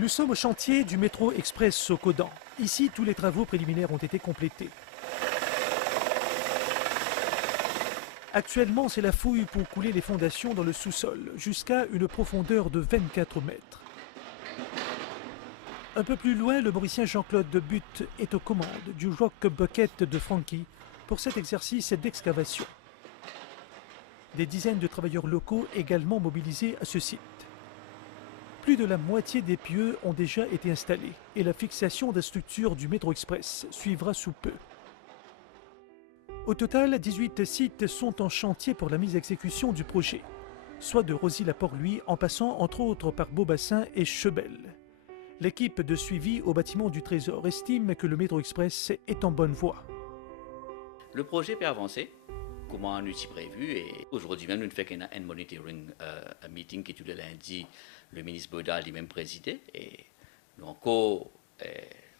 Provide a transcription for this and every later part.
Nous sommes au chantier du métro express Sokodan. Ici, tous les travaux préliminaires ont été complétés. Actuellement, c'est la fouille pour couler les fondations dans le sous-sol, jusqu'à une profondeur de 24 mètres. Un peu plus loin, le Mauricien Jean-Claude Debutte est aux commandes du Rock Bucket de Frankie pour cet exercice d'excavation. Des dizaines de travailleurs locaux également mobilisés à ce site. Plus de la moitié des pieux ont déjà été installés et la fixation des structures du métro express suivra sous peu. Au total, 18 sites sont en chantier pour la mise à exécution du projet, soit de Rosy-la-Port-Louis en passant entre autres par Beaubassin et Chebel. L'équipe de suivi au bâtiment du Trésor estime que le métro express est en bonne voie. Le projet peut avancer, comme on a prévu, et aujourd'hui même, nous faisons un monitoring, un meeting qui tous les lundis, le ministre Baudal lui-même présidé, et nous encore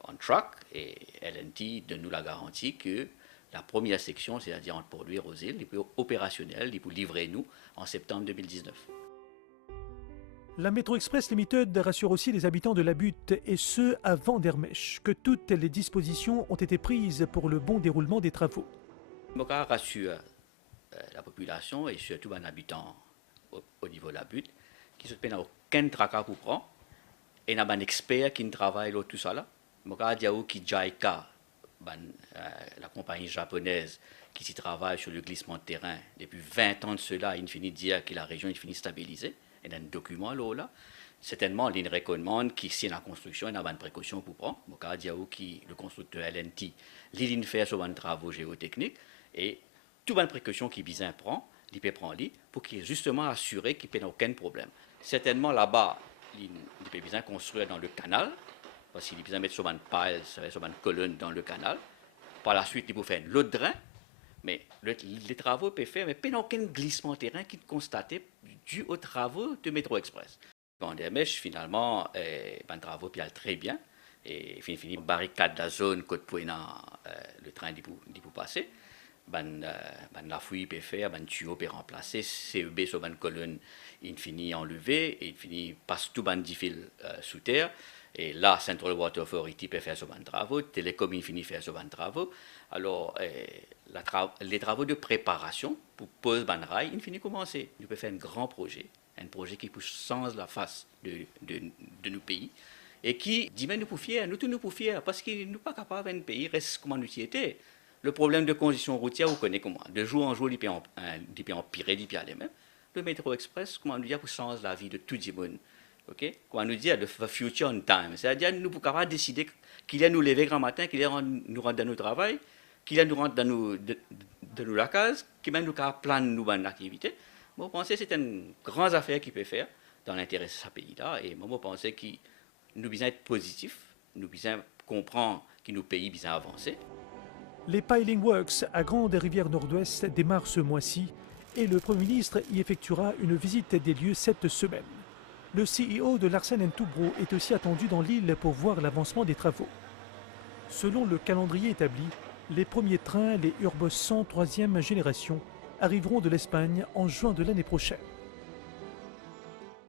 on track, et LNT donne nous la garantie que la première section, c'est-à-dire entre Port-Louis et Rosy, est opérationnelle, il peut livrer nous en septembre 2019. La Métro Express Limited rassure aussi les habitants de la Butte, et ce avant d'Hermèche, que toutes les dispositions ont été prises pour le bon déroulement des travaux. Je rassure la population et surtout les habitants au niveau de la Butte, qui ne ont aucun tracas pour prendre, et il y a un expert qui travaille là, tout ça là. Je dis que JICA, la compagnie japonaise qui travaille sur le glissement de terrain depuis 20 ans de cela, il finit de dire que la région est finie stabilisée. Il y a un document là. Certainement, il recommande qu'il y ait la construction, il y a une précaution pour prendre. Je dis que le constructeur LNT, il fait sur des travaux géotechniques et toute une précaution qu'il besoin prendre, il peut prendre pour qu'il justement assurer qu'il n'y ait aucun problème. Certainement là-bas, il peut besoin construire dans le canal, parce qu'il a besoin de mettre sur une pile, sur une colonne dans le canal. Par la suite, il peut faire l'autre drain, mais les travaux peuvent faire, mais il n'y a aucun glissement terrain qui est constaté dû aux travaux de Métro Express. Quand Hermèche, finalement, les travaux puis très bien, et fini barricade la zone côte pointant le train d'y passer. La fouille peut faire, le tuyau peut remplacer, CEB sur une colonne, il finit enlevé, et il finit passe tout le fil sous terre. Et là, Central Water Authority peut faire sur un travaux, Télécom il finit faire sur un travaux. Alors, les travaux de préparation pour pose ban rail, il finit commencer. Nous peut faire un grand projet qui peut changer la face de nos pays et qui dit mais nous pouvons fier, nous tous nous pouvons fier parce que nous pas capables d'un pays reste comment nous y était. Le problème de conditions routières, vous connaissez comment. De jour en jour, il peut empirer, il peut aller même. Le métro express, comment nous dire, pour changer la vie de tout le monde. Okay? Comment nous dire, the future on time. C'est-à-dire, nous pouvons pas décider qu'il y a nous lever grand matin, qu'il y a nous rendre dans nos travail, qu'il y a nous rendre dans nos la case, qu'il y a nous plan nous bonne activité. Moi, je pense que c'est une grande affaire qu'il peut faire dans l'intérêt de ce pays-là. Et moi, je pense que nous devons être positifs, nous devons comprendre que nos pays besoin avancer. Les Piling Works à Grande Rivière Nord-Ouest démarrent ce mois-ci et le Premier ministre y effectuera une visite des lieux cette semaine. Le CEO de Larsen & Toubro est aussi attendu dans l'île pour voir l'avancement des travaux. Selon le calendrier établi, les premiers trains, les Urbus 100 3e génération, arriveront de l'Espagne en juin de l'année prochaine.